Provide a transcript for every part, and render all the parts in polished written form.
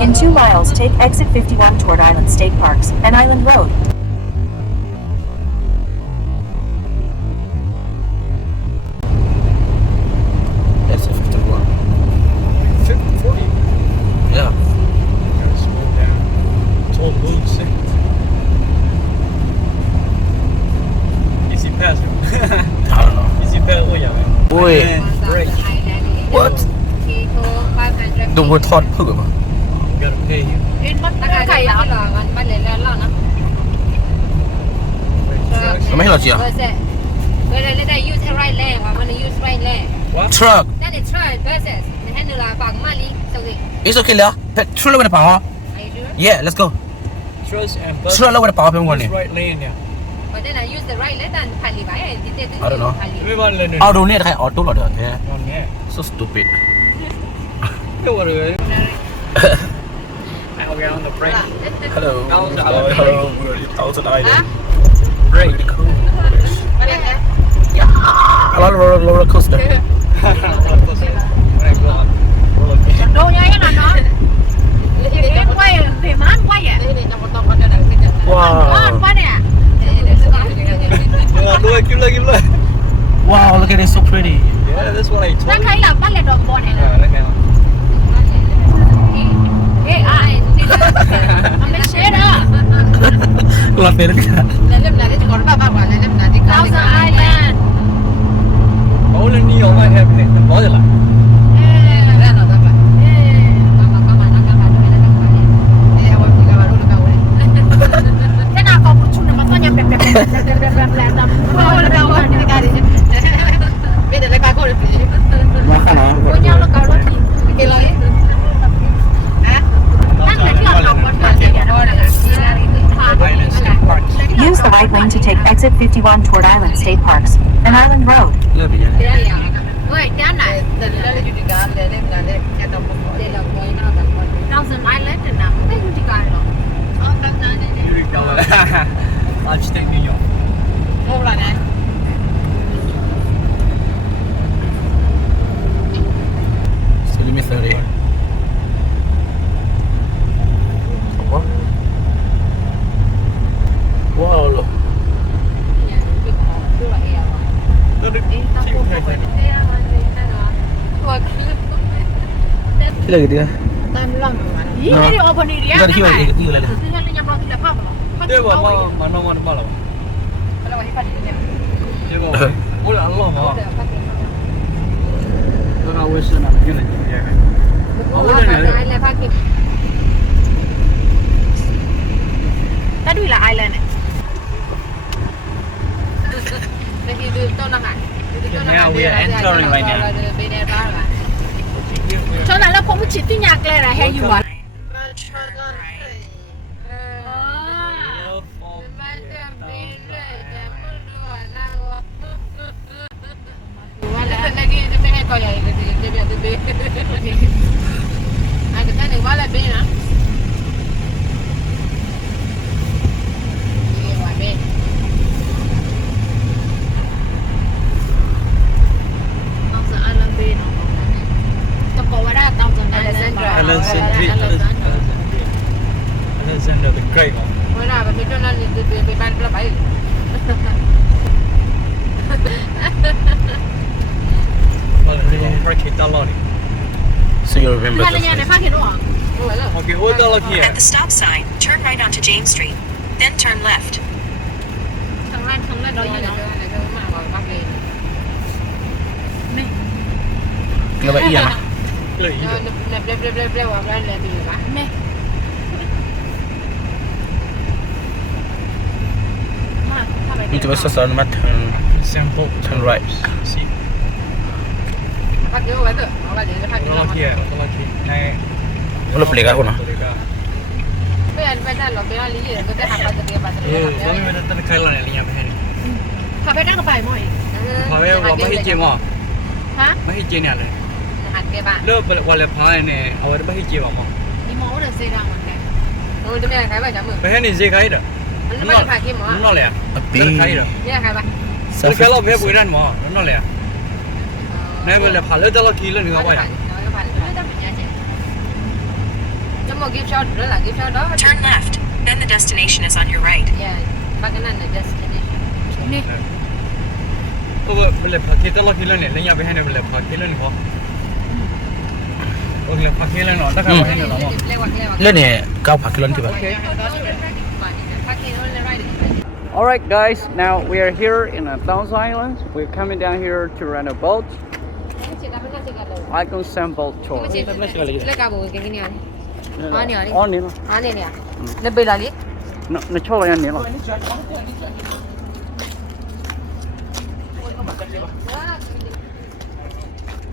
In 2 miles, take exit 51 toward Island State Parks and Island Road. Exit 51. 40. Yeah. Gotta slow down. Toll booths. Easy pass. I don't know. Easy pass. Oh yeah. Wait. Break. What? The word hot pug. You gotta pay him. Mấy là gì à? Use right lane, I want to use right lane. What? Truck. Then it's right versus. Nên là bằng Mali, sorry. It's okay là. Truck lên bảo. Are you sure? Yeah, let's go. Trust and bus. Truck lên bảo bên ngoài Use này. right lane nha. But then I use the right lane then Pali vậy thì I don't know. Everyone lên. Auto này hay auto là được thế. Con nghe. So stupid. Đâu vào rồi. Okay, on the brake. Hello. Hello. We're Island. Brake. Really cool. Yeah. A lot of roller coaster. Đồ như thế nào nó? Em quay thì mát quay à? Wow. Quá nè. Đuôi kiếm lên. Wow, look at it, so pretty. Yeah, that's what I told Nó you. thấy là bắt lại đồng bọn này nè. Ê ai? Không biết xe đó. Lọt về đó kìa. Thousand Island. Có lên đi ông ai em này có rồi là. Thế nào có một chút nữa mà có nhập bẹp bây giờ lại ba cô được Nó khá là. với nhau nó cao đó thì cái lời đang là chuyện học còn phải gì đó là Use the right lane to take exit 51 toward Island State Parks and Island Road. Lớp gì vậy? ơi cái này Thousand Island thì nằm cái gì cái đó Aç tek milyon. đâu là này So let me 30. What? Wow, look. Nó được chịu thay thay. Cái là gì đây? Ý cái điều open đi Cái là cái gì đây? Dia bawa mana malam. Dia bawa. Boleh Allah mah. Nó quên sơn làm cái này vậy vậy. Ta đuổi là Island này. Now we are entering right now. Cho nên là không chỉ tin nhạc lên là hay gì vậy? Anh cái này quá là bên hả? Ngoài bên. Thousand Island bên. Tôi có vào đó Thousand Island. Alexandria the Great one. Ngoài ra bên chỗ này thì ban là bảy. Park it down. So you remember Cái này this? phát hiện đúng không? Okay, what's all here? At the stop sign, turn right onto James Street, then turn left. Thằng lên đó gì đó. Cái là vậy à? Cái gì? Mẹ. You can also start at Simple. turn right. See. Phát cái vậy thôi. Nó là gì? Phát cái All here. All here. Này. Lo pelik aku nah. Bây giờ là bên lý gì? Tôi thấy học bài tập bài tập. Tapi benar benar kailan ya linya behani. Học bài đang có bài mồi. Pawe wa bahi je mo. Hả? Bahi je ni ale. Hạt kia bạn. Lo wala phae ne awar bahi je wa mo. Đi mổ được xe ra ngoài này. Rồi tôi đang khai bài chấm mừng. Behani je khai da. Nó bắt phải kia mỏ. Nó le. Tapi Khai da. Dạ khai bài. Kalau be buiran mo. Nó le. 那不来爬了到了梯了，你看我呀。 give shot rồi là give shot đó. Turn left, then the destination is on your right. Yeah, ba cái này là destination. Nè. Bây giờ爬梯到了梯了呢，人家不还能来爬梯了呢不？我来爬梯了呢，大概我还能了吗？ เล่นเนี่ย9 กิโลที่แบบ Alright guys, now we are here in Thousand Islands. We're coming down here to rent a boat. Icon Sample Tour. Lấy cả bộ cái này. On nè. Nè nè. Nó bị là lý. Nó cho lại nè.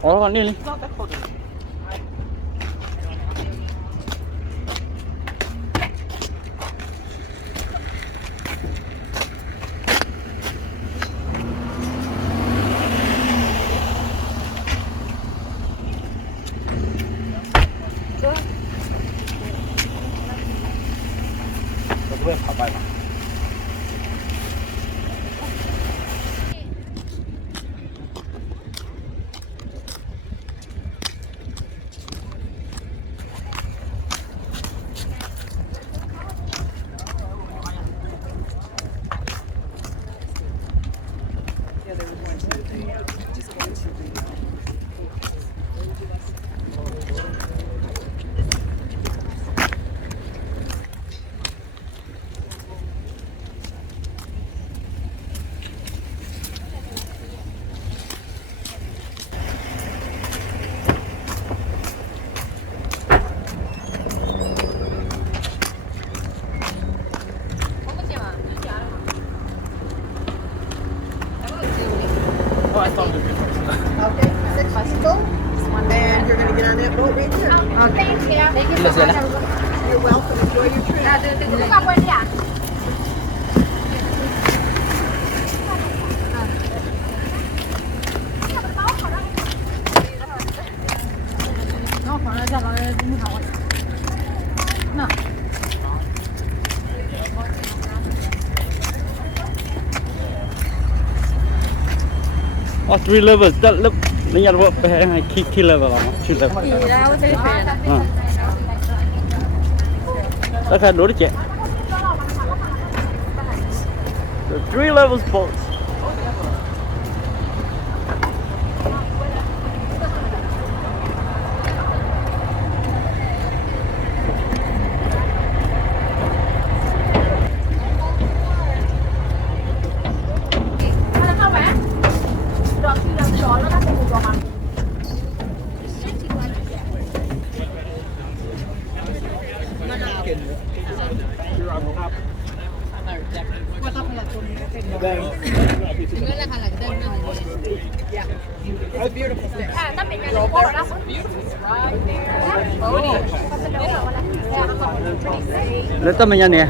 Ủa con đi đi. Okay, 6 people. And you're going to get on that boat with you. Thank you. Thank you so much. You're welcome. Enjoy your trip. Đừng có qua quên đi ạ. Nó khoảng là giờ nó đi học. Nào. Oh, 3 levels. That look. Nên nhà bộ phải hay key level không? 3 level. Thì ra có thể phải. Đó là đối đấy. The 3 levels boats. Lấy tấm mình nè.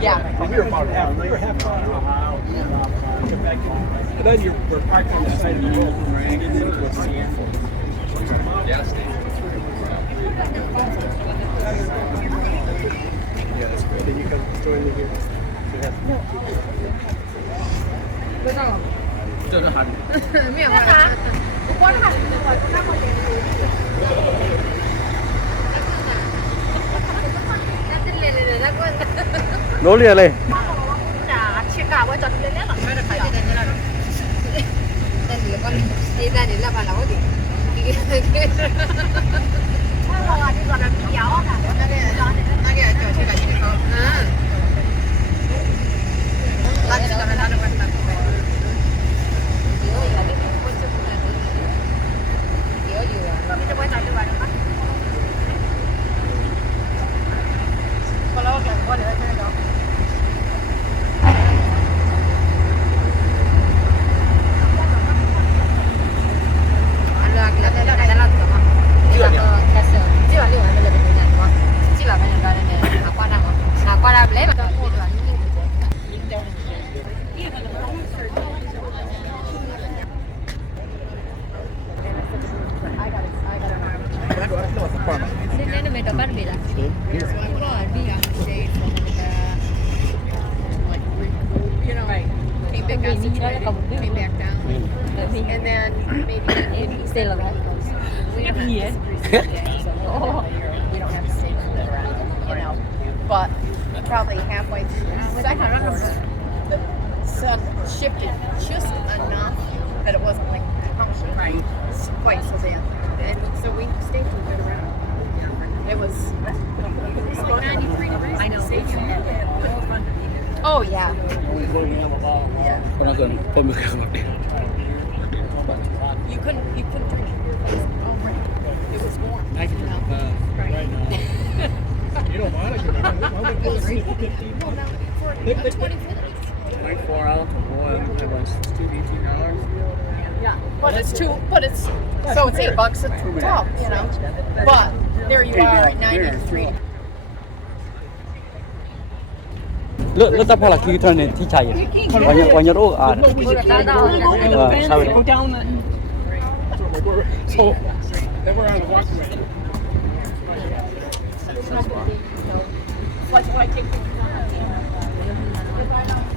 Yeah. You're about half mile. And then we're parked on the side of the road and we're hanging into a stand. Yeah, that's good. Then you come join me here. cho nó hành Miệng gọi là con hẳn rồi con đang ngồi Nổ liền lên. chuyện cả với chọn lên là phải phải đi đến là đây là con đi ra đến là bà lão gì đi gọi là kéo cả nó kia chỗ chơi là gì không là cái là nó quan trọng So I went on got the date from like you know came back got situated, came back down, and then maybe stay like that. We don't have to stay around, you know. But probably halfway through the second quarter, the sun shifted just enough that it wasn't like right quite so bad. And so we stayed for a good around. It was like 93 degrees. I know. Oh yeah. Yeah. Con nó gần tôm được không được. You couldn't drink beer. Oh right. It was warm. I can right now. You don't want to get it. Why would you drink 15 Well, now for 20 minutes. 24 hours to boil. It was $18. Yeah, but it's so it's $8 a tub, you know. But there you are at 93. Lỡ tập hoặc là khi thôi này thi chạy vào nhà đỗ à sao vậy So then we're on the walkway.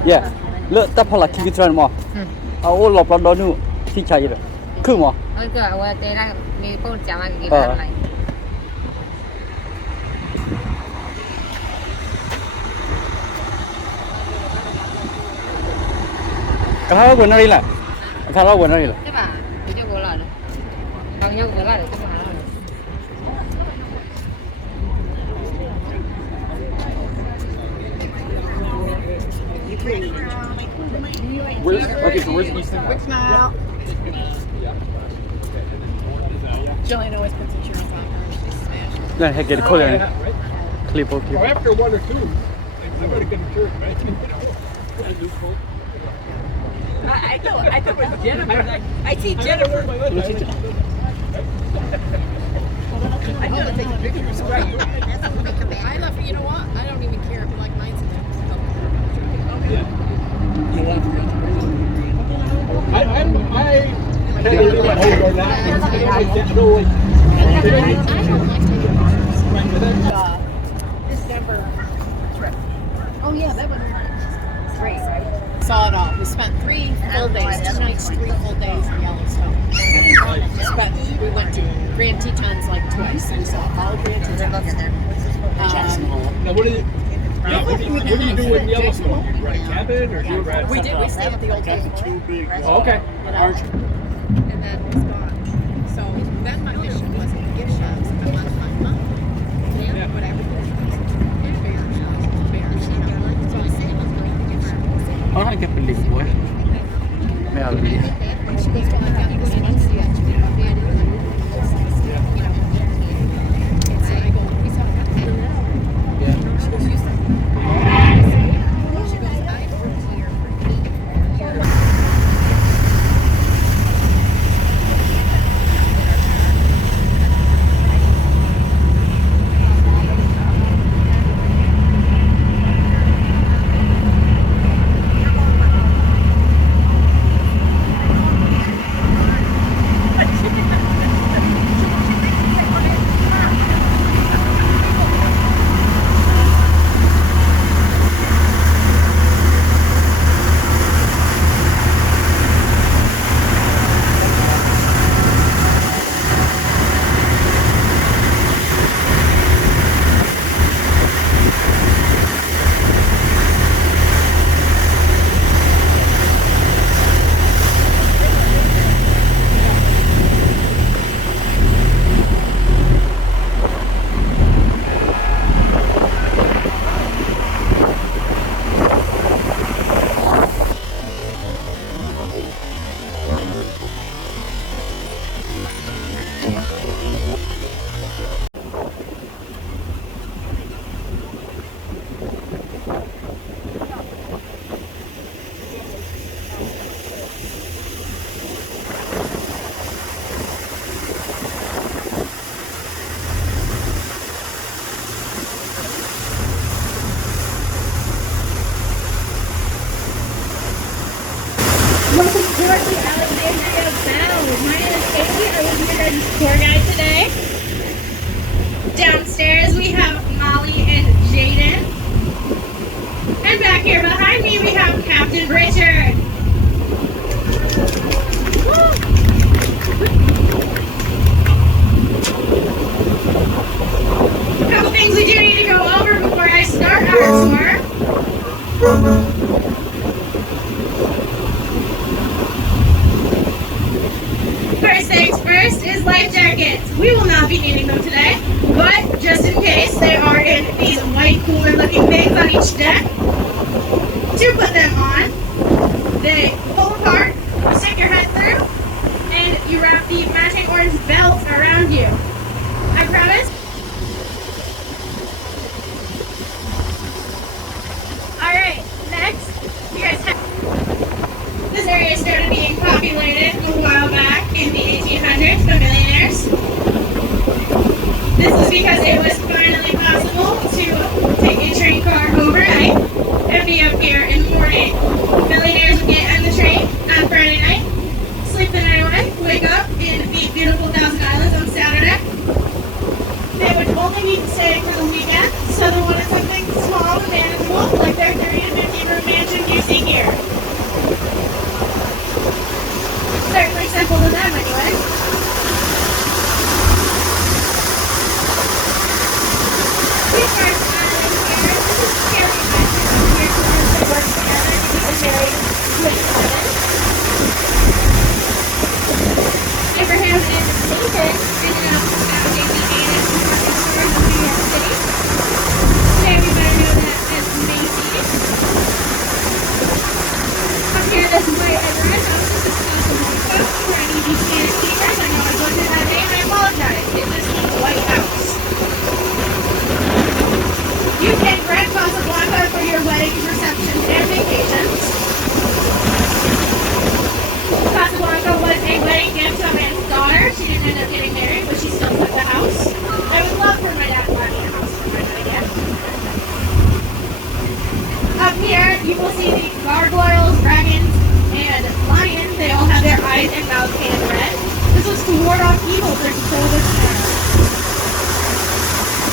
yeah lỡ tập hoặc là khi thôi mà ô lọp lọp đó nữa thi chạy rồi cứ mà cái đó quên nó đi lại cái đó quên nó đi lại Where's Easton? Quick smile. Jillian always puts insurance on her. She's smashed. này hay cái khôi này clip Well, after one or two, I better get a shirt, right? I thought it was Jennifer. I see Jennifer. I know to take pictures. Right. I left. You know what? I don't even care if like mine's in there. December trip. Oh yeah, that was great. Saw it all. We spent 3 full days, 2 nights, 3 full days in Yellowstone. We went to Grand Tetons like twice. We saw all Grand Tetons. Now, what do you do in Yellowstone? You rent a cabin or do you rent? We did. We stayed at the old cabin. Oh, okay. And then it's gone. So then my mission was to gift shops. I want to find mom. Yeah, whatever. So I said I was going to gift shops. nó hay cái bình định của mẹ là gì And she goes, well, I got this one. So you have to do it. Yeah, I did. And so I go, we saw a couple. She goes, you said. She goes, I worked here for 8 years. Welcome to the Alexandria Bound. My name is Casey. I will be your guys' tour guide today. Downstairs we have Molly and Jaden. And back here behind me, we have Captain Richard. A couple things we do need to go over before I start our tour. First things first is life jackets. We will not be needing them today, but just in case, they are in these white cooler looking things on each deck. To put them on, they pull apart, stick your head through, and you wrap the matching orange belt around you. I promise. Alright, next, you guys have... This area started being populated a while back in the 1800s by millionaires. This is because it was finally possible to take a train car overnight and be up here in the morning. Millionaires would get on the train on Friday night, sleep the night away, wake up in the beautiful Thousand Islands on Saturday. They would only need to stay for the weekend, so they wanted something small and manageable, like their 30 to 50 room mansion you see here. Certainly simple to them anyway. We first island here, this is Carrie Island. Here to work together to keep a very good island. Abraham and Lincoln ended up founding the A&M department stores in New York City. Today we better know that as Macy's. Up here, this white and red house, this is Casablanca. For any of you Spanish speakers, I know I butchered that name, I apologize. It just means White House. You can rent Casablanca for your weddings, receptions, and vacations. Casablanca was a wedding gift to a man's daughter. She didn't end up getting married, but she still took the house. I would love for my dad to buy me a house for my wedding gift. Up here, you will see the gargoyles, dragons, and lions. They all have their eyes and mouths painted red. This was to ward off evil during the coldest winter.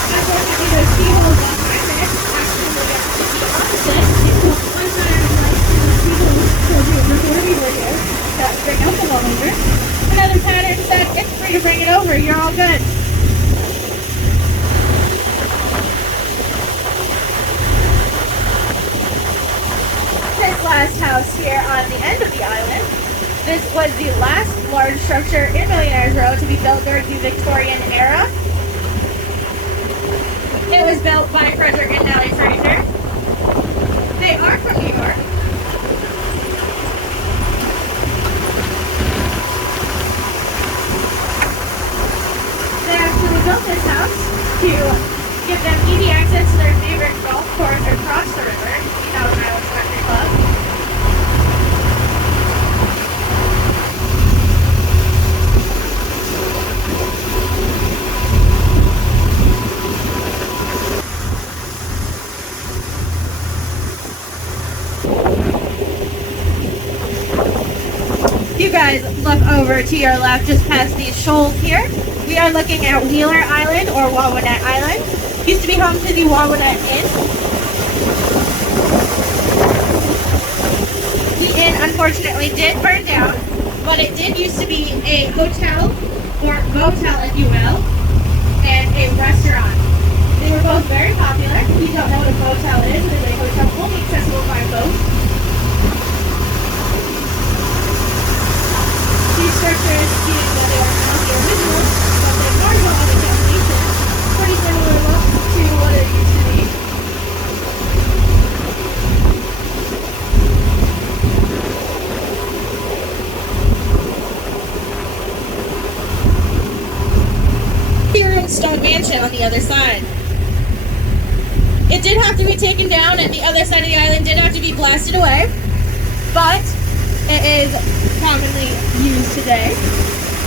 Unfortunately, those seaholes on my fish actually were the opposite. One side of the seaholes told you before we were here that bring up the wall over. Another pattern said it's free to bring it over. You're all good. This last house here on the end of the island. This was the last large structure in Millionaires Row to be built during the Victorian era. It was built by Frederick and Nellie Fraser. They are from New York. They actually built this house to give them easy access to their favorite golf course across the river, the Thousand Islands Country Club. You guys look over to your left just past these shoals here. We are looking at Wheeler Island or Wawanet Island. Used to be home to the Wawanet Inn. The inn unfortunately did burn down, but it did used to be a hotel or motel if you will, and a restaurant. They were both very popular. If you don't know what a motel is, it is a hotel only accessible by boat. These structures, being that they are not the original, but they are not on the foundation, pretty similar look to what it used to be. Here in Stone Mansion on the other side. It did have to be taken down, and the other side of the island did have to be blasted away, but it is commonly used today.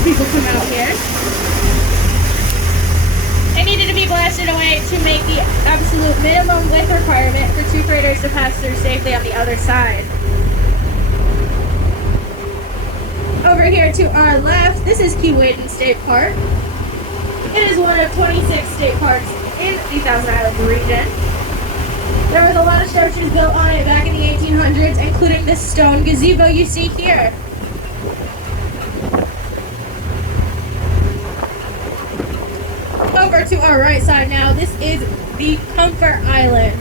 People come out here. It needed to be blasted away to make the absolute minimum width requirement for two freighters to pass through safely on the other side. Over here to our left, this is Keewaydin State Park. It is one of 26 state parks in the Thousand Islands region. There was a lot of structures built on it back in the 1800s, including this stone gazebo you see here. Over to our right side now, this is the Comfort Island.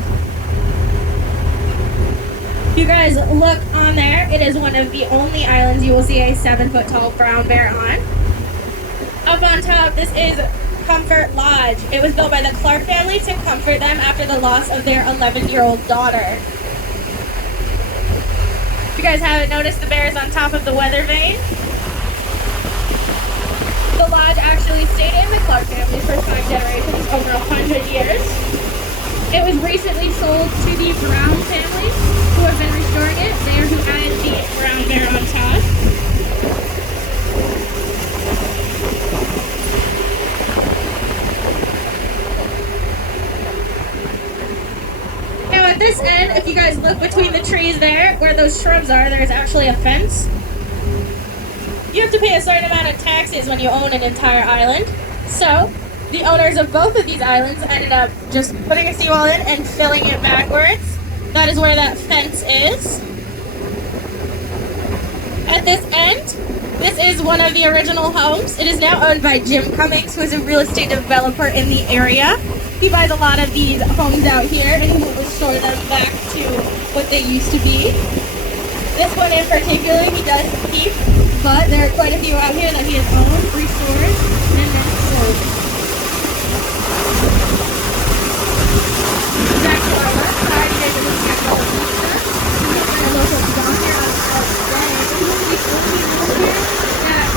If you guys look on there, it is one of the only islands you will see a 7-foot tall brown bear on. Up on top, this is Comfort Lodge. It was built by the Clark family to comfort them after the loss of their 11-year-old daughter. If you guys haven't noticed, the bear is on top of the weather vane. The lodge actually stayed in the Clark family for 5 generations, over 100 years. It was recently sold to the Brown family, who have been restoring it. They are who added the brown bear on top. Now at this end, if you guys look between the trees there, where those shrubs are, there's actually a fence. You have to pay a certain amount of taxes when you own an entire island. So, the owners of both of these islands ended up just putting a seawall in and filling it backwards. That is where that fence is. At this end, this is one of the original homes. It is now owned by Jim Cummings, who is a real estate developer in the area. He buys a lot of these homes out here and he will restore them back to what they used to be. This one in particular he does keep, but there are quite a few out here that he has owned, restored, and then sold. Back to our left side, you guys are looking at the pizza. We have a local doctor on our day. This is the only room here that is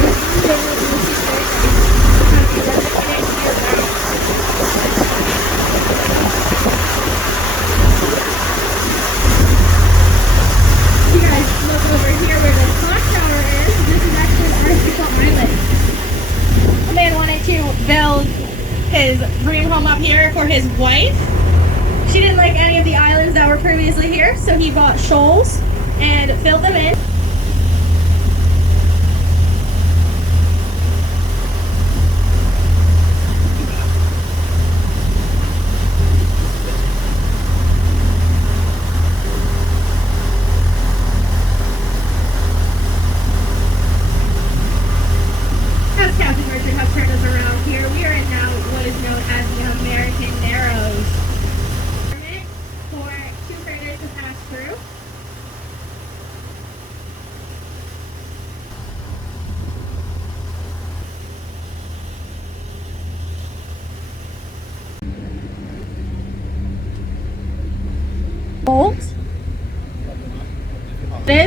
really very nice. It's going to be designated year-round. You guys look over here where the clock tower is. This is actually an artificial island. A man wanted to build his dream home up here for his wife. She didn't like any of the islands that were previously here, so he bought shoals and filled them in.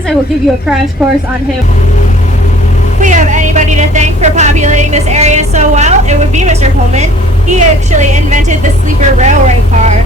I will give you a crash course on him. If we have anybody to thank for populating this area so well, it would be Mr. Pullman. He actually invented the sleeper railway car.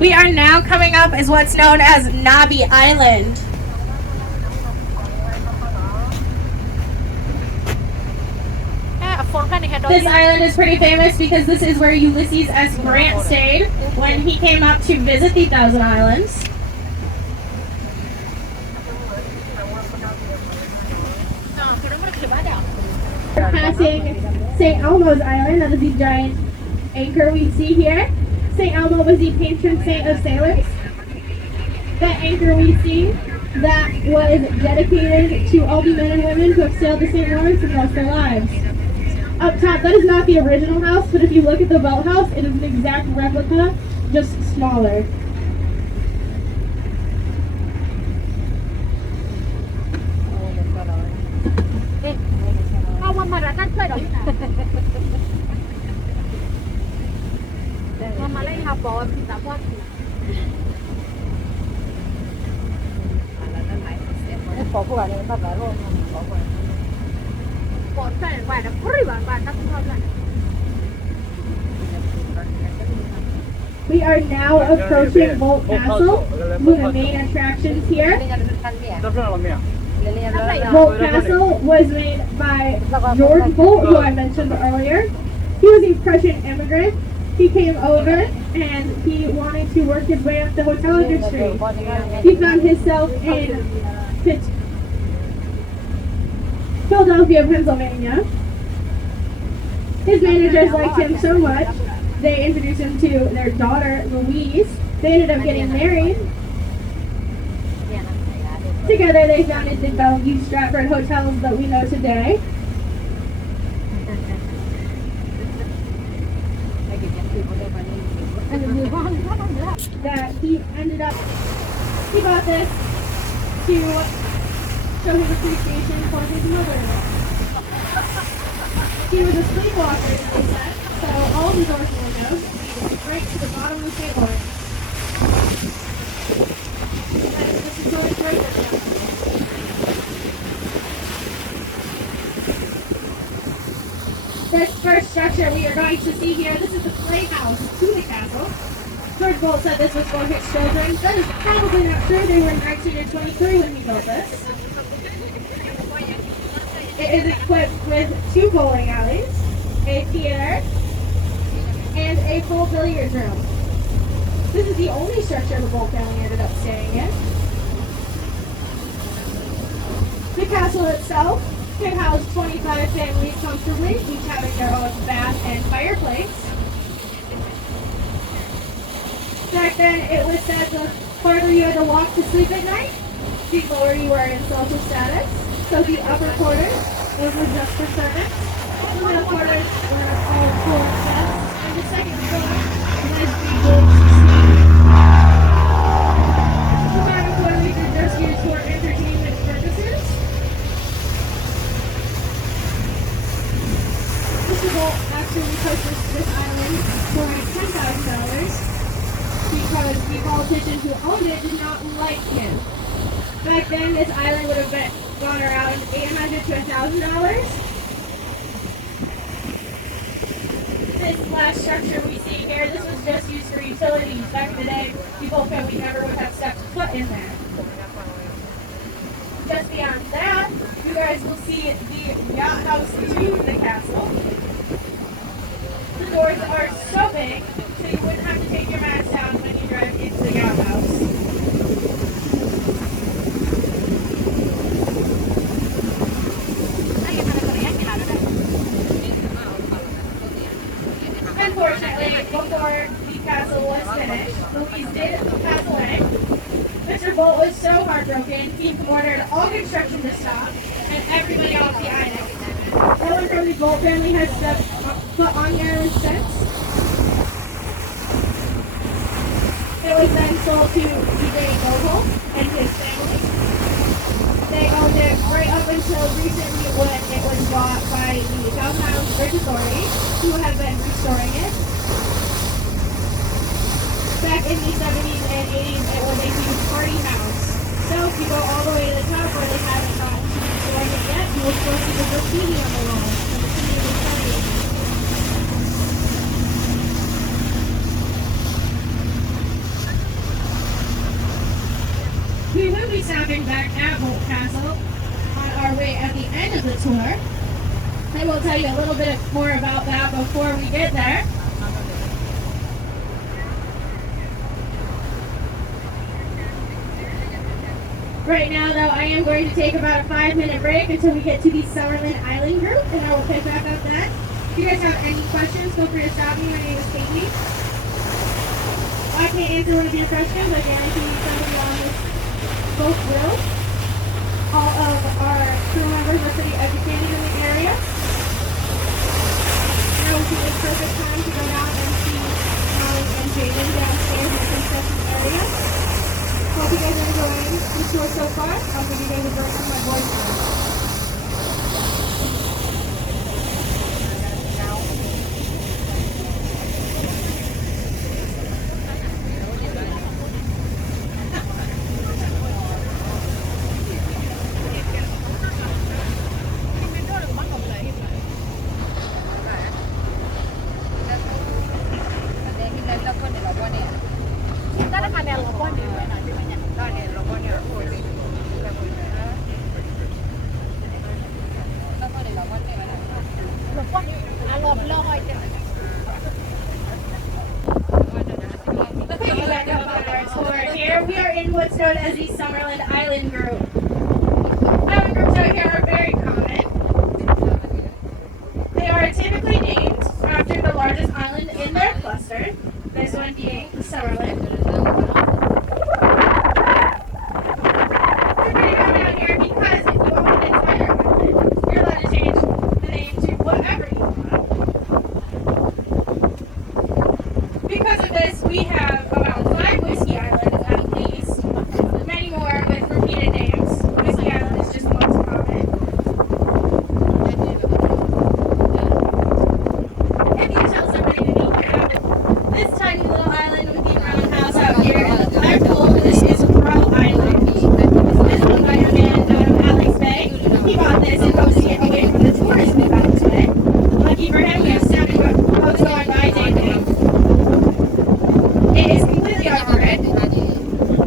We are now coming up as what's known as Nobby Island. This island is pretty famous because this is where Ulysses S. Grant stayed when he came up to visit the Thousand Islands. Passing St. Elmo's Island, that is the giant anchor we see here. St. Elmo was the patron saint of sailors. That anchor we see, that was dedicated to all the men and women who have sailed the St. Lawrence and lost their lives. Up top, that is not the original house, but if you look at the boathouse, it is an exact replica, just smaller. We are now approaching Bolt Castle. of the main attractions here. รับเรื่องอะไรเนี่ย Bolt Castle was made by George Bolt, who I mentioned earlier. He was a Prussian immigrant. He came over and he wanted to work his way up the hotel industry. He found himself in Philadelphia, Pennsylvania. His managers liked him so much, they introduced him to their daughter, Louise. They ended up getting married. Together, they founded the Bellevue Stratford hotels that we know today. That he ended up, he bought this to show his appreciation for his mother-in-law. He was a sleepwalker, they said, so all the doors and windows right to the bottom of the St. Lawrence. That is the historic right there. This first structure we are going to see here, this is the playhouse to the castle. George Bolt said this was for his children. That is probably not true. They were 1923 when he built this. It is equipped with 2 bowling alleys, a theater, and a full billiards room. This is the only structure the Bolt family ended up staying in. The castle itself can house 25 families comfortably, each having their own bath and fireplace. Back then, it was said the farther you had to walk to sleep at night, the lower you were in social status. So the upper quarters, those were just for servants. The middle quarters were all full of guests, and the second floor was people to sleep. The bottom floor we could just use for entertainment purposes. Mr. Bolt actually purchased this island for $10,000 because the politician who owned it did not like him. Back then, this island would have gone around $800 to $1,000. This last structure we see here, this was just used for utilities. Back in the day, people family never would have stepped foot in there. Just beyond that, you guys will see the yacht house to the castle. The doors are so big, so you wouldn't have to take your mask down when you drive into the yacht house. Unfortunately, before the castle was finished, Louise did pass away. Mr. Bolt was so heartbroken, he ordered all construction to stop and everybody off the island. No one from the Bolt family has stepped foot on the island since. It was then sold to DJ Vogel and his family. They owned it right up until recently when it was bought by the South Highlands Bridge Authority, who have been restoring it. Back in the 70s and 80s, it was a huge party house. So if you go all the way to the top where they haven't gotten to restoring it yet, you will still see the graffiti on the wall from the community television. We will be stopping back at Bolt Castle on our way at the end of the tour. I will tell you a little bit more about that before we get there. Right now, though, I am going to take about a 5-minute break until we get to the Summerlin Island group, and I will pick back up then. If you guys have any questions, feel free to stop me. My name is Katie. I can't answer one of your questions. I guarantee you somebody on this boat will. All of our crew members are pretty educated in the area. Now would be the perfect time to go down and see Molly and Jaden downstairs in the concession area. Hope you guys are enjoying the tour so far. I'll give you guys a break from my voice. Kita ada kanel Here we are in what's known as the Summerland Island Group. Island groups out here are very common. They are typically named after the largest island in their cluster, this one being Summerland. They're pretty common out here because if you own an entire island, you're allowed to change the name to whatever you want. Because of this, we have about 5 whiskey islands at least, many more with repeated names. Whiskey Island is just the most common. If you tell somebody to meet you at this tiny little island with the roundhouse out here, our goal, this is Crow Island. This is owned by a man out of Alex Bay. He bought this and goes to get away from the tourism of Alex Bay. Lucky for him, we have 7 boats going by daily. It is completely off-grid.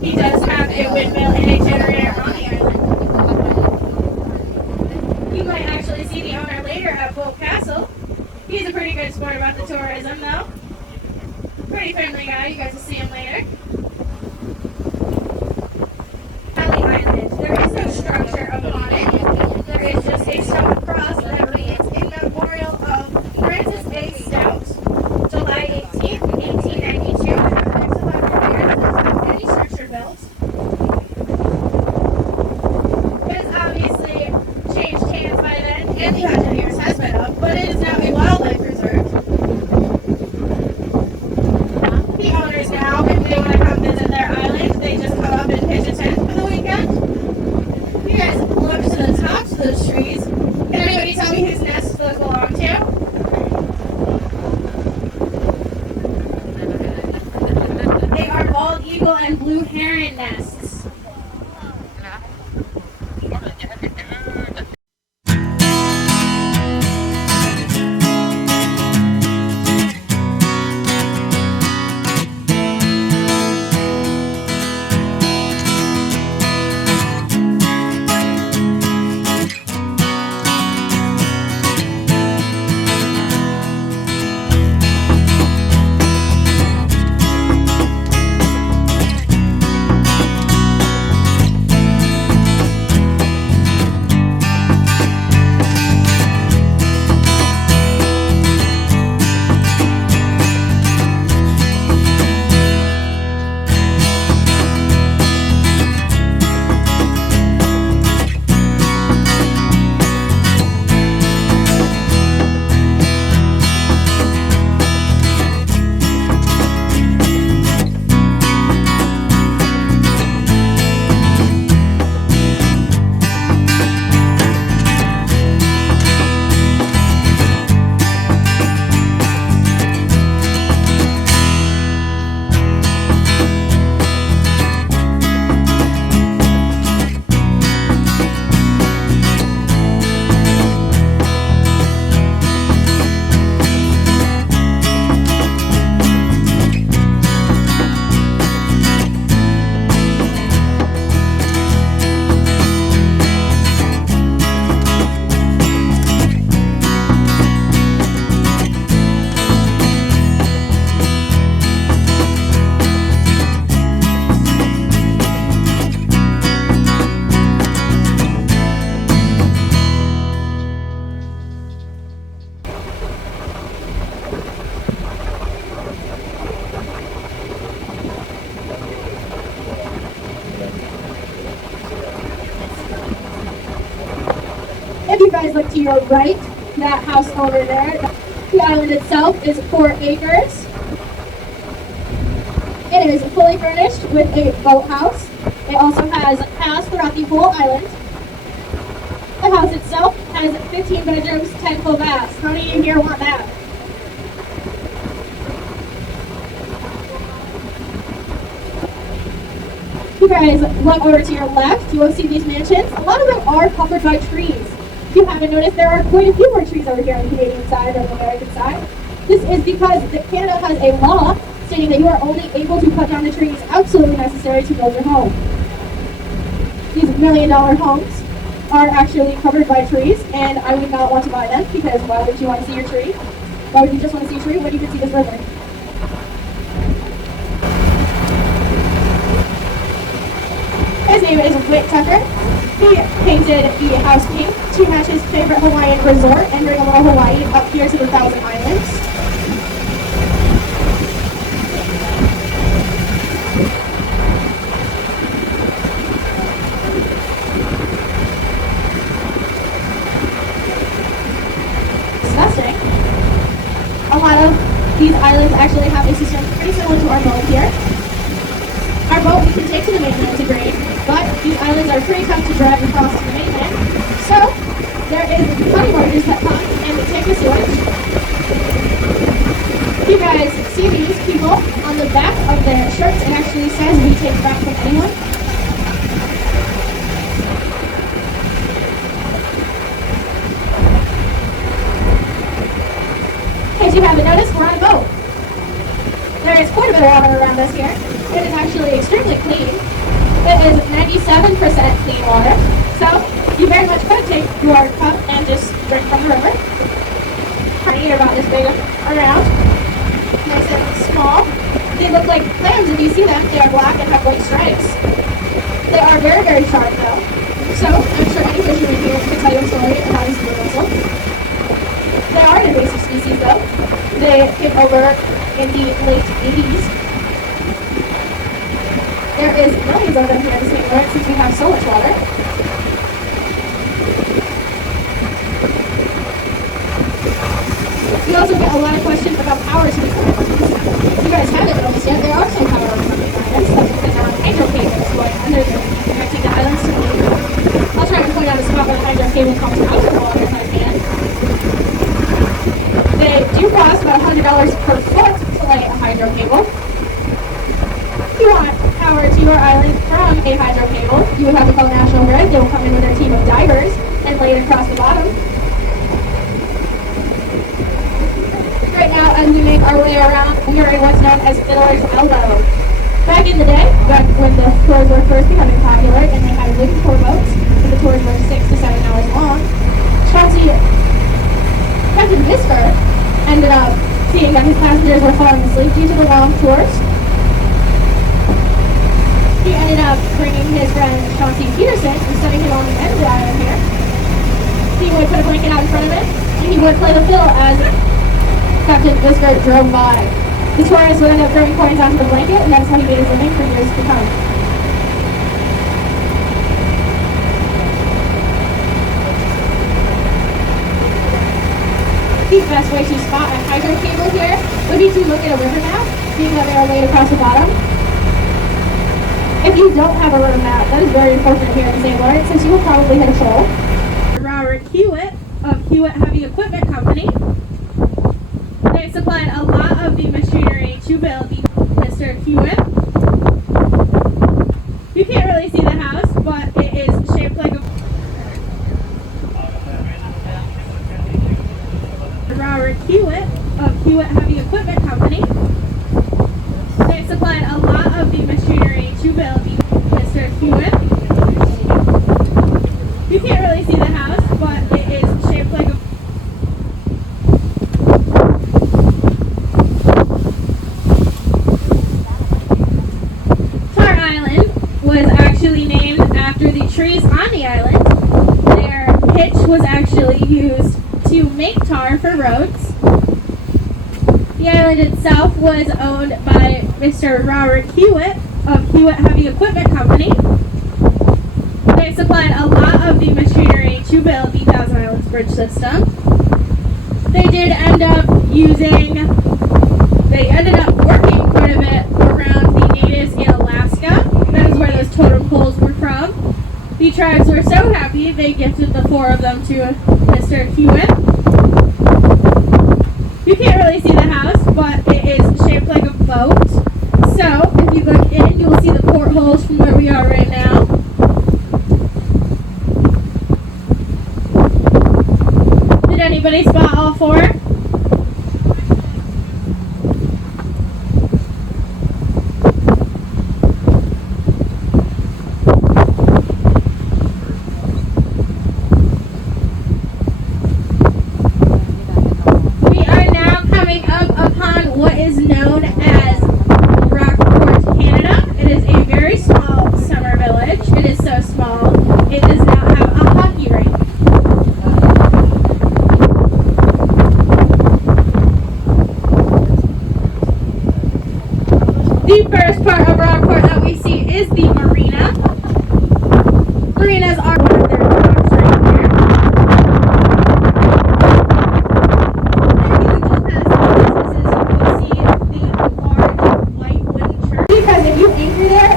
He does have a windmill and a generator on the island. You might actually see the owner later at Boat Castle. He's a pretty good sport about the tourism, though. Pretty friendly guy. You guys will see him later. Valley Island. There is no structure upon it. There is just a stone cross that reads in memorial of Francis A. Stout, July 18th, 1892. Any structure built. It has obviously changed hands by then, and the 100 years has been up, but it is now a wildlife reserve. The owners now, if they want to come visit their island, they just come up and pitch a tent for the weekend. You guys look to the tops of those trees. Can anybody tell me whose nests those belong to? They are bald eagle and blue heron nests. If you guys look to your right, that house over there, the island itself is 4 acres. It is fully furnished with a boathouse. It also has paths throughout the whole island. The house itself has 15 bedrooms, 10 full baths. How many of you here want that? If you guys look over to your left, you will see these mansions. A lot of them are covered by trees. If you haven't noticed, there are quite a few more trees over here on the Canadian side or the American side. This is because Canada has a law stating that you are only able to cut down the trees absolutely necessary to build your home. These $1 million homes are actually covered by trees, and I would not want to buy them because why would you want to see your tree? Why would you just want to see a tree when you can see this river? His name is Whit Tucker. He painted the house pink to match his favorite Hawaiian resort and bring a little Hawaii up here to the Thousand Islands. Disgusting. A lot of these islands actually have a system pretty similar to our boat here. Our boat we can take to the mainland to grade, but these islands are free come to drive across to the mainland. So there is honey barges that come and they take the sewage. You guys see these people on the back of their shirts? It actually says we take back from anyone. As you haven't noticed, we're on a boat. There is quite a bit of water around us here. It is actually extremely clean. It is 97% clean water. So you very much could take your cup and just drink from the river. They're about this big around. Nice and small. They look like clams if you see them. They are black and have white stripes. They are very, very sharp though. So I'm sure any fisherman here can tell you a story about a zebra mussel. They are an invasive species though. They came over in the late 80s. There is millions of them here in the St. Lawrence since we have so much water. We also get a lot of questions about power to the islands. You guys haven't noticed yet, there are some power on the islands. That's because there are hydro cables going under them, connecting the islands to the mainland. I'll try to point out a spot where the hydro cable comes out of the water if I can. They do cost about $100 per foot to lay a hydro cable. If you want power to your island from a hydro cable, you would have to call National Grid. They will come in with their team of divers and lay it across the bottom. Right now, as we make our way around, we are in what's known as Fiddler's Elbow. Back in the day, back when the tours were first becoming popular and they had wooden tour boats, and the tours were 6 to 7 hours long, Captain Visper ended up seeing that his passengers were falling asleep due to the long tours. He ended up bringing his friend Chauncey Peterson and setting him on the end of the island here. He would put a blanket out in front of him, and he would play the fiddle as Captain Visper drove by. The tourists would end up throwing coins onto the blanket, and that's how he made his living for years to come. The best way to spot a hydro cable here would be to look at a river map, seeing that they are laid across the bottom. If you don't have a river map, that is very important here in St. Lawrence, since you will probably hit a shoal. Robert Hewitt of Hewitt Heavy Equipment Company. They supplied a lot of the machinery to build Mr. Hewitt. You can't really see the house, but it is shaped like a Robert Hewitt of Hewitt Heavy Equipment Company. They supplied a lot of the machinery to build Mr. Hewitt. You can't really see the house, but it is shaped like a Tar Island was actually named after the trees on the island. Their pitch was actually used to make tar for roads. The island itself was owned by Mr. Robert Hewitt of Hewitt Heavy Equipment Company. They supplied a lot of the machinery to build the Thousand Islands Bridge system. They ended up working quite a bit around the natives in Alaska. That is where those totem poles were from. The tribes were so happy they gifted the 4 of them to Mr. Hewitt. You can't really see the house, but it is shaped like a boat. So, if you look in, you will see the portholes from where we are right now. Did anybody spot all 4?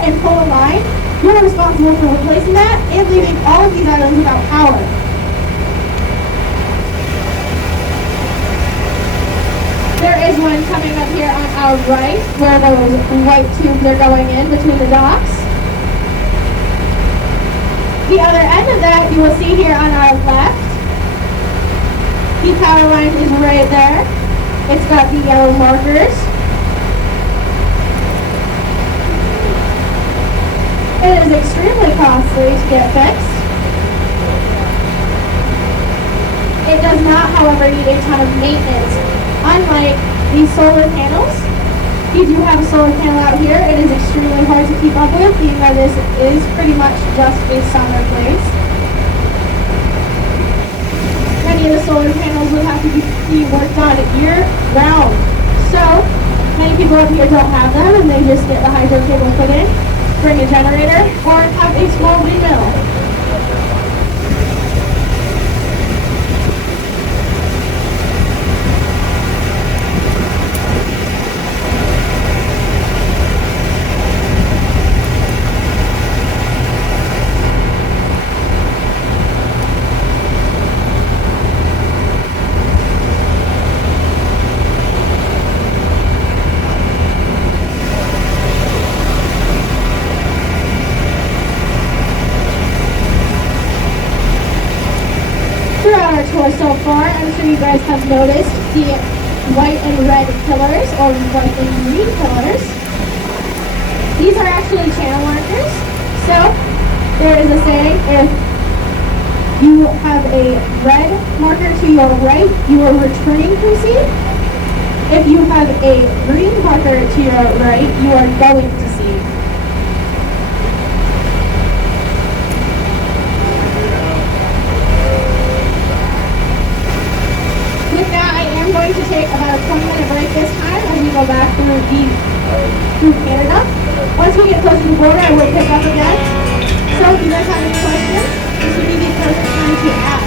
and pull a line, you're responsible for replacing that and leaving all of these islands without power. There is one coming up here on our right where those white tubes are going in between the docks. The other end of that you will see here on our left. The power line is right there. It's got the yellow markers. It is extremely costly to get fixed. It does not, however, need a ton of maintenance. Unlike these solar panels, if you do have a solar panel out here, it is extremely hard to keep up with, being that this is pretty much just a summer place. Many of the solar panels will have to be worked on year-round. So, many people up here don't have them, and they just get the hydro cable put in, bring a generator, or have a small windmill. Throughout our tour so far, I'm sure you guys have noticed the white and red pillars, or white and green pillars. These are actually channel markers. So, there is a saying, if you have a red marker to your right, you are returning to sea. If you have a green marker to your right, you are going to sea. With that, I am going to take about a 20-minute break this time as we go back through Canada. Once we get close to the border, I will pick up again. So if you guys have any questions, this would be the perfect time to ask.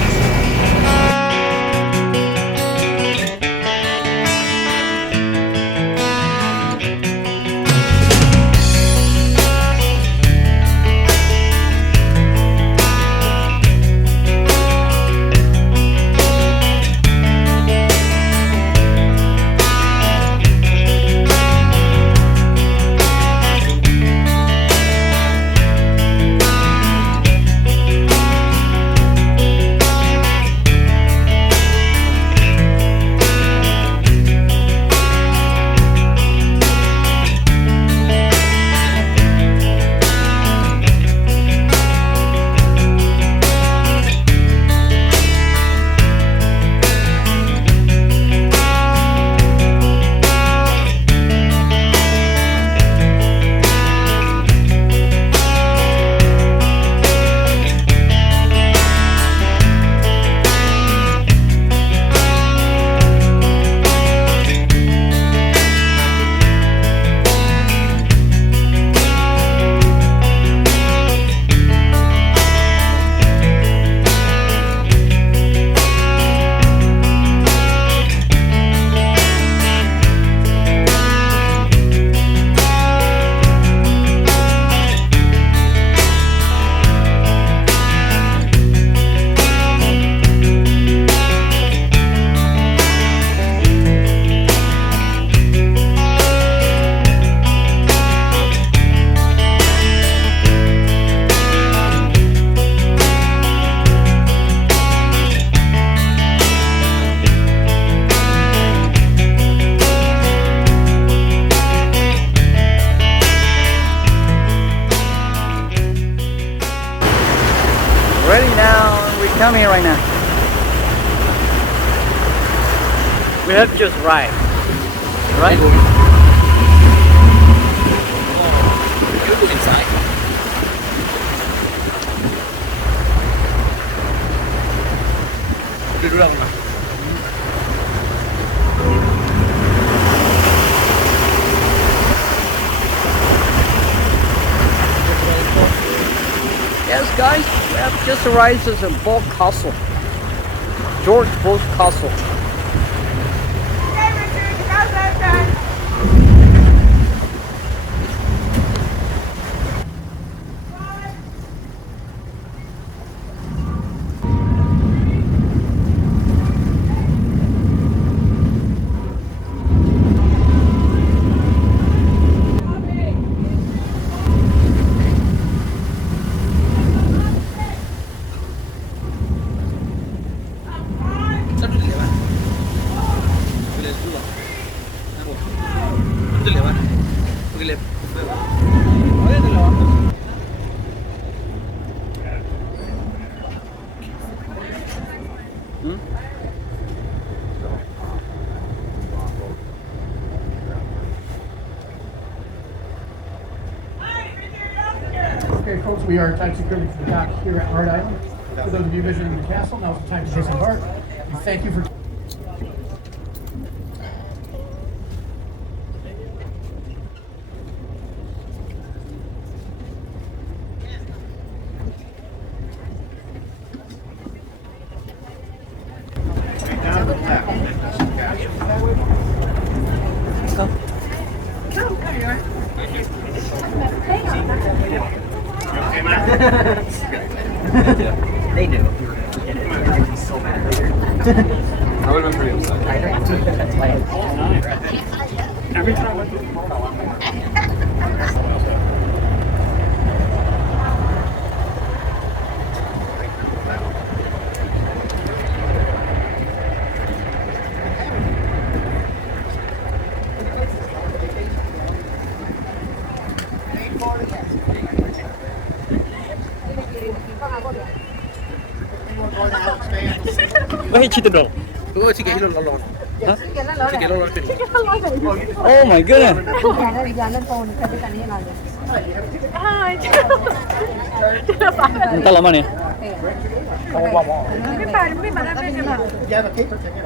Ready now, we're coming right now. We have just arrived, right? You go inside. Đi đâu nào? Yes, guys, we have just arrived at the Bolt Castle. George Bolt Castle. Okay, folks, we are type security for the dock here at Hard Island. For those of you visiting the castle, now's the time to disembark. We thank you for. They do. I would have been pretty upset. Every time I went to the Why chicken roll? Oh, chicken roll alone. Huh? Chicken roll alone. Oh my goodness. Entah lama nih. Yeah, the paper ticket.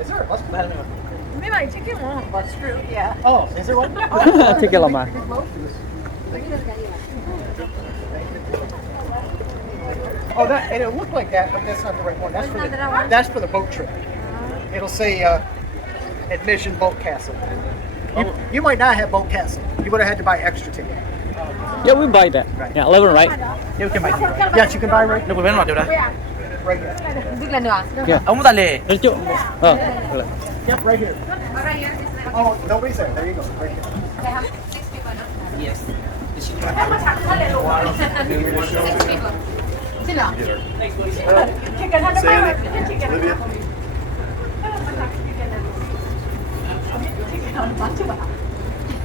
Is there a bus? That's true, yeah. Oh, is there one? Tiket lama. Oh, that and it looked like that, but that's not the right one. That's for the boat trip. It'll say admission boat castle. You might not have boat castle. You would have had to buy extra ticket. Yeah, we buy that. Right. Yeah, 11, right? You can buy. Yes, you can buy right. Nó quên mất điều đó. Right here. Yeah. Ông ta lề. Đấy chứ. Ờ. Yep, right here. Oh, nobody's there. There you go. Right here. Yes.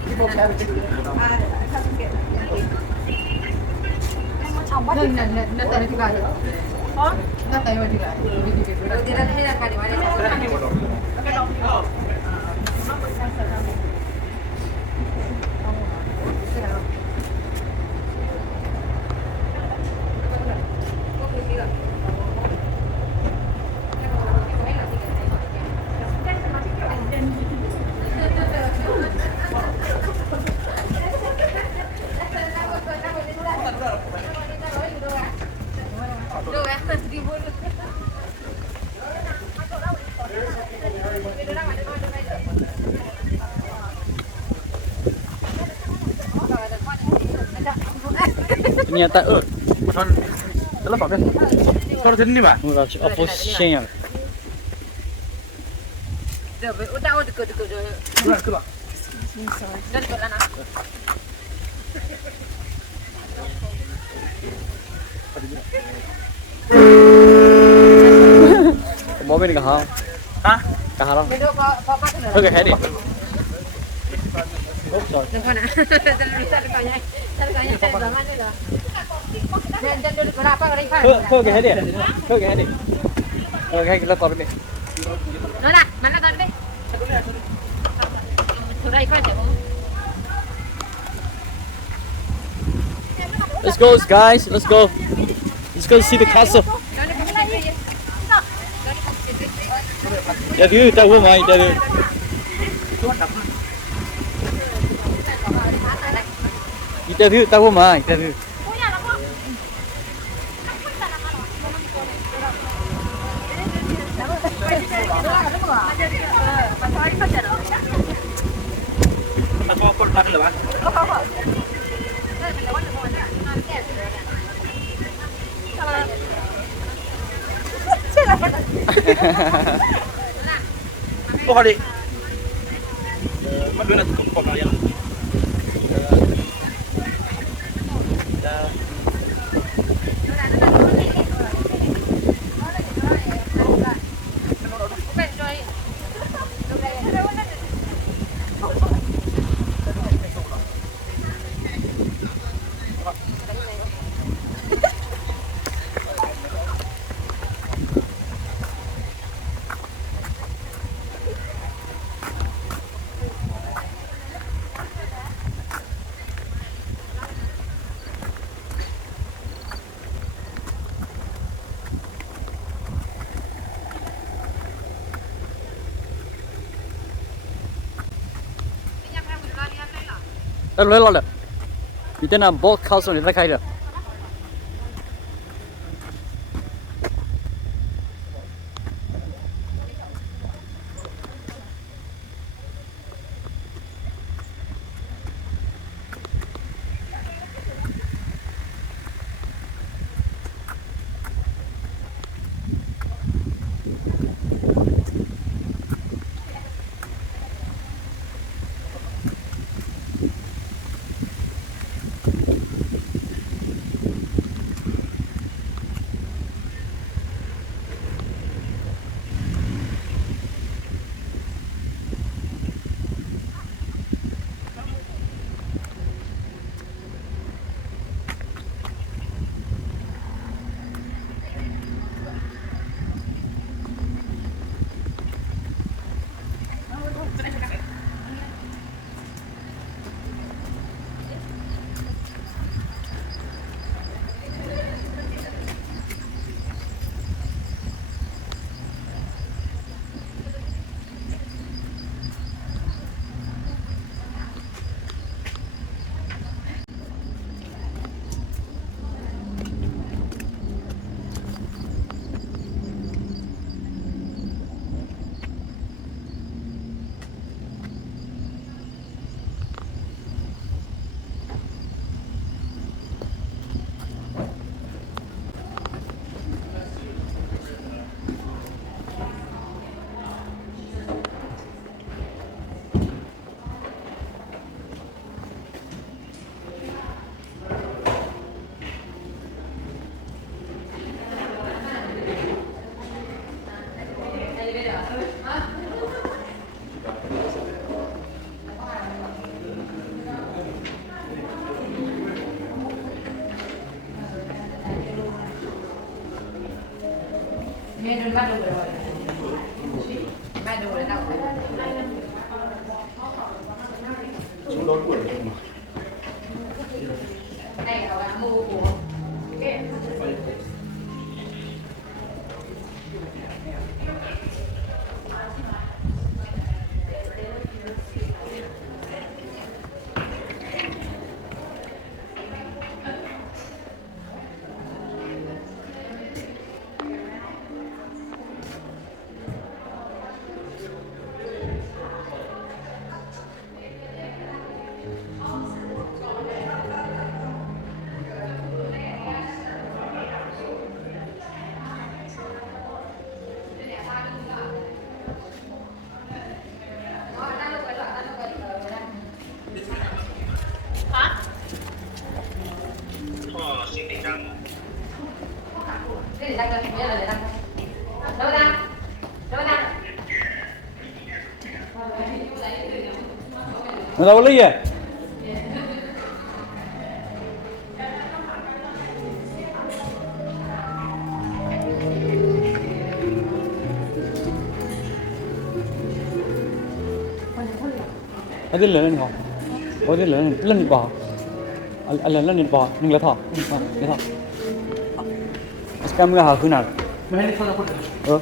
You folks have a ticket. Ternyata Telepon kan? Kalau sini mah. murah opposition ya. Keluar keluar. Mau bên cả không? Hah? Cả không? Thôi cái hết đi. Úp rồi. Thôi cái hết đi. Thôi cái hết đi. Rồi cái là còn đi. Nó nè, mana tadi deh. Sudah ikut aja. Let's go guys, let's go. Let's go see the castle. Yeah, view, that will my view. Interview, that will my interview. Aku pun tak lepas. Oh hari. Mana nak kau kalian? เลยรอเลยมีแต่น้ำบอกเข้าส่วนนี้ตะไคร้เด้อเราเลยอ่ะAda lain kau. Oh ada lain bah. Ada lain bah. Ning lah thah. Ni thah. Sekarang mengah aku nak. Mana kau dapat? Oh.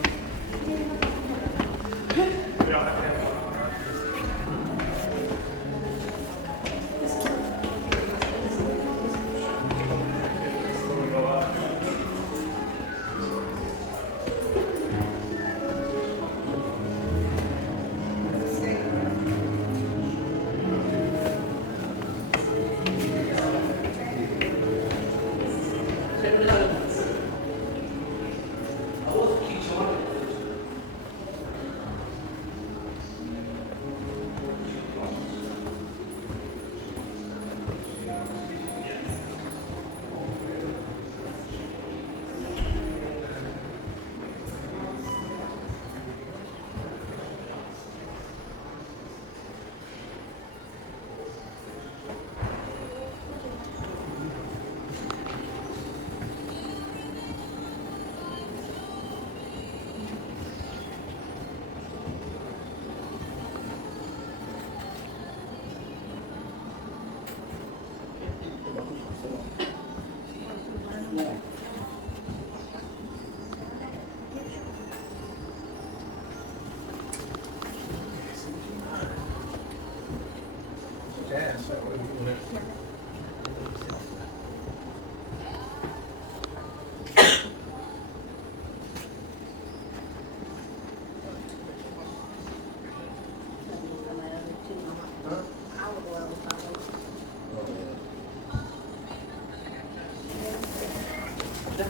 You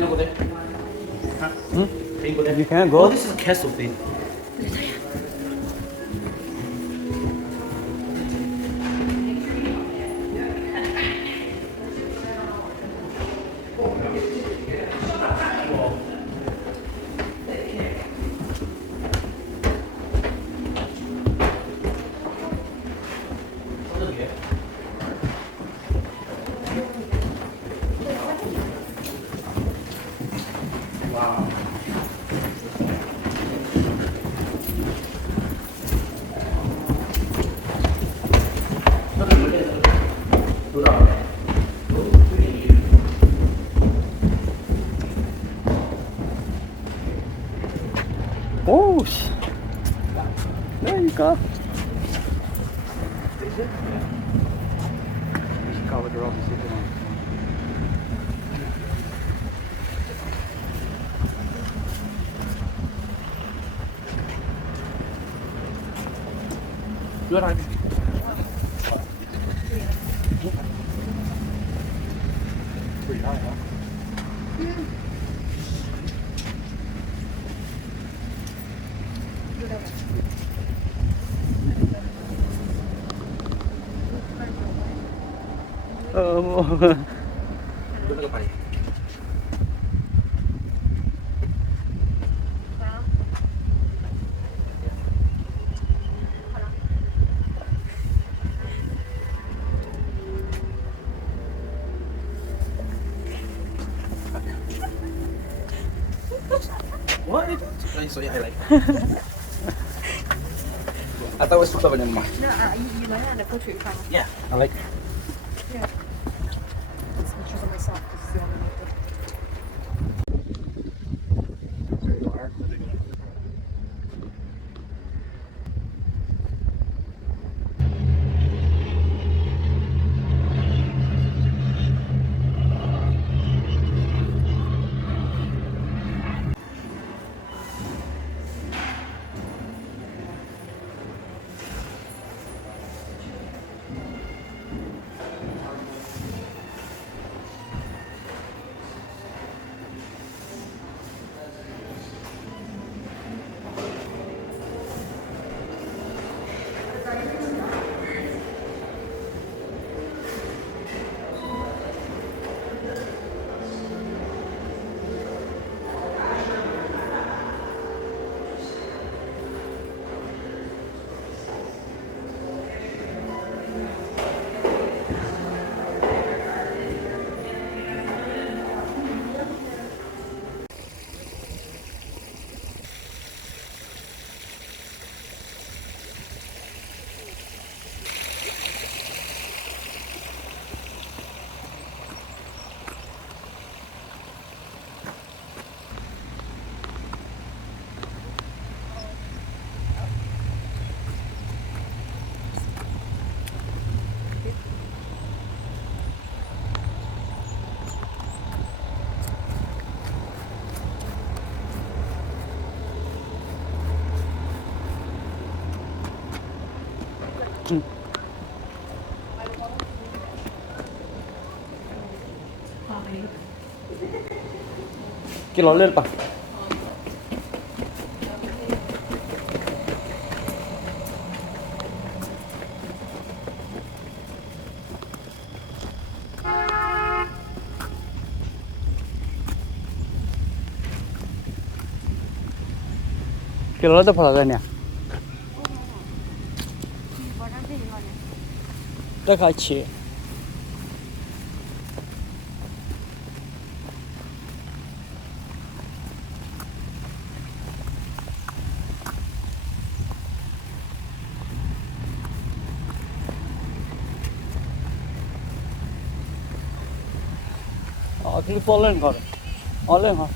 gonna go there? Huh? Can you go there? You can't Oh, go. this is a castle thing. Oh, there you go. Cover the rock. Đưa ra đi. Đưa ra cái What? So yeah, I like. I thought it was too clever anymore. No, you learn how to put your phone. Yeah, I like. Yeah. It's pictures of myself because it's the only way to. There you are. Cái ló lên pa. Cái ló tập là nè. Đó khai chế. Cái fall lên còn. อ๋อเรื่องเหรอ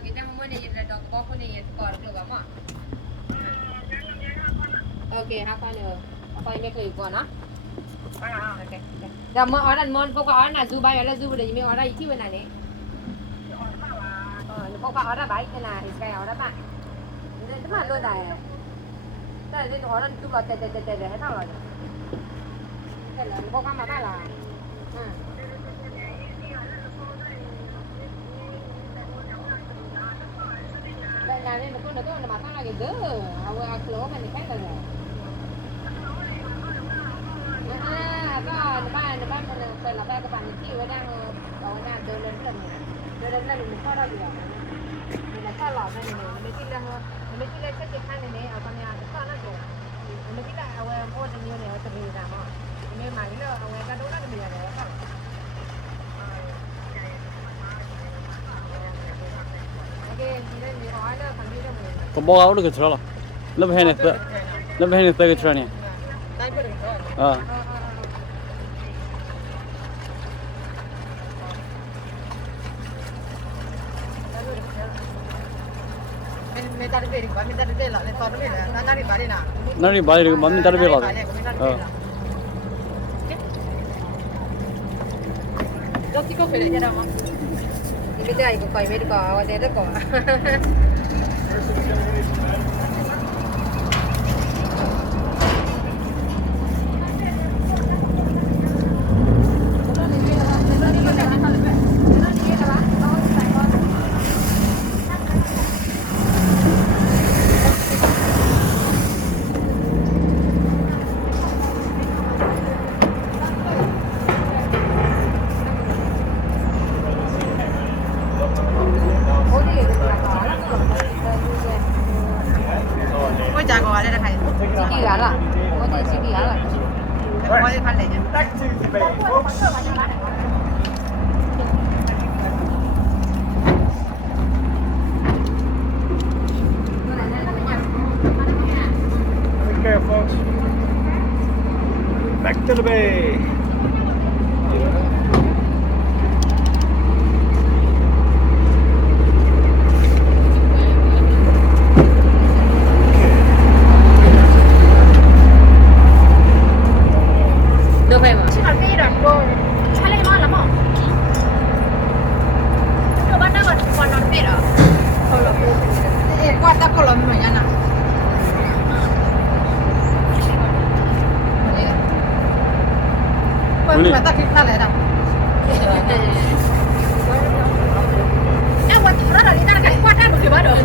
kita mau ni ada dok ni skor ke apa? Okey, apa ni? Apa ini ke ikon ah? Okey. Dah mau orang mau pokok orang nak zubai orang zubai dah ni orang itu mana ni? Oh, pokok orang baik na, iskai orang tak. Ini tu mana lo dah? Dah ni orang tu lah tete dah tahu lah. Kalau pokok mana lah? Nah, ini aku nak tu masak lagi tu. Awak keluar mana kan dah. Apa depan mana selapai ke pan itu orang orang nak jalan ni kau dah dia. Ni kalau ni mesti lah cakap ni apa ni ada sana tu. Mesti lah awak orang ni terus sama. Ini mana lah awak kan orang ni ada apa. तो बहुत out के चला लब है ने के चला ने हां नारी बारी मम्मी तार बेला हां Tico Fede era más. Y que te hay con Ibérico, agua de rico. Back to the bay, folks. Take care, folks. Back to the bay. Được vậy mà. Chứ mà cái đoạn cô chạy lên ngon lắm không? Chưa bắt đầu còn non biết à? Không là cô. Ê, qua ta có làm gì nhá nào? Quên mà ta kịp ta lại đâu? Em quan trọng đó là đi ta cái qua ta một cái bắt được.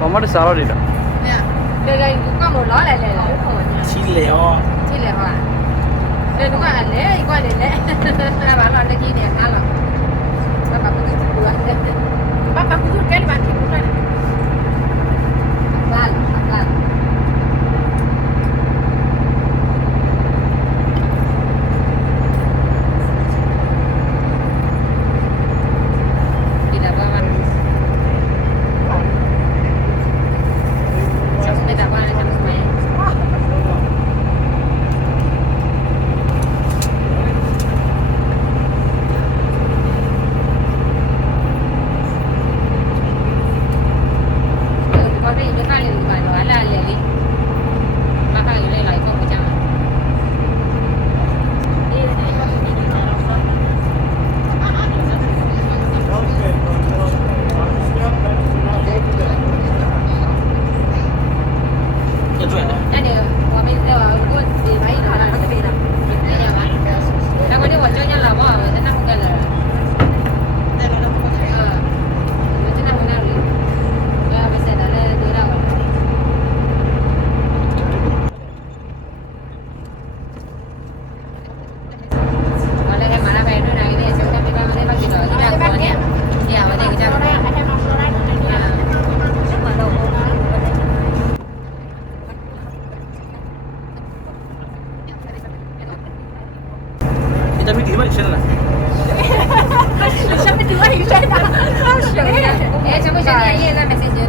Có mất sao rồi đó. Đây đây cũng có một ló lại lại rồi. Chi lèo. Chi lèo à? Đây đúng là lẽ qua để lẽ. Ra bán là đây kia đẹp ha rồi. Các bạn cứ tự đuổi. Bác cứ cái bạn thì cũng này. Lan. Kita video balik sana lah. Siapa dua yang sana? Siapa jadi ayah lah messenger.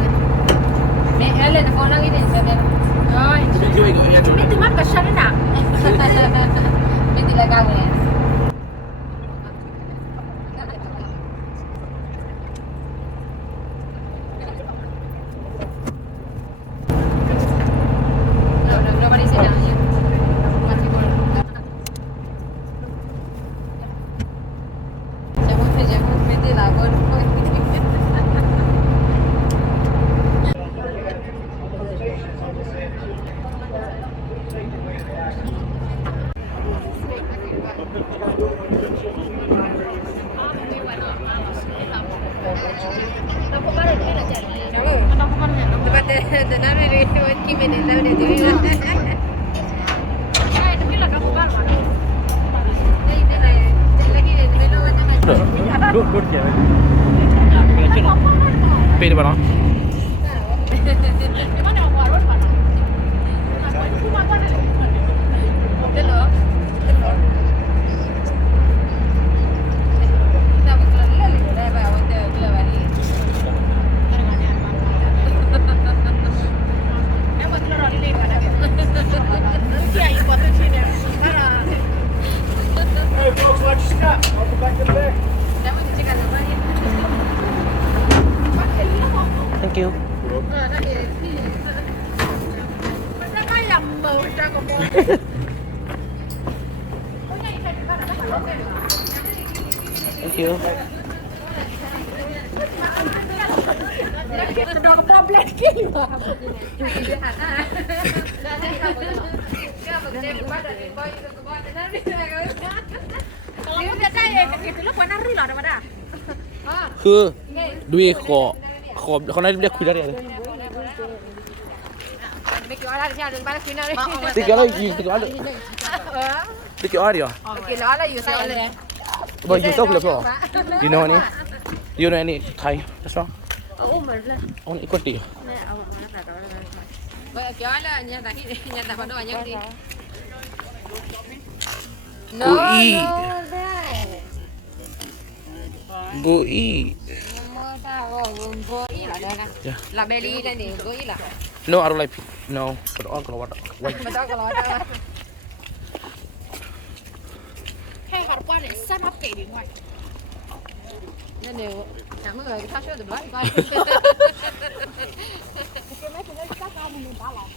Ada phone lagi ni sebenarnya. Oh, Video itu ya. itu mah kesana nak. Mesti lagi ni. Đốt kìa. Pay di mana? thank you 这个也没这个没。thank you Sedang problem lagi. Dia kata itu lo pernah rila dah pada. คือดูขอเขาได้เรียกคุยได้เลย Mikir orang dia ada balik sini. ติเกี่ยวอะไรยิงติเกี่ยวอะไรติเกี่ยวอะไรเดียว Okey lah lah you say lah. but you talk lepas you know any you know any Thai restaurant oh ikut dia Vậy kéo là nhà ta bắt đầu nhá đi. Bui Là belly đây nè, gối là. no I don't like no kalau ada why Betul kalau ada. Hay hạt qua để set up kệ điện thoại. Nên nếu mọi người cái thao được lại coi. Cái mấy cái cắt ra mình bảo lại.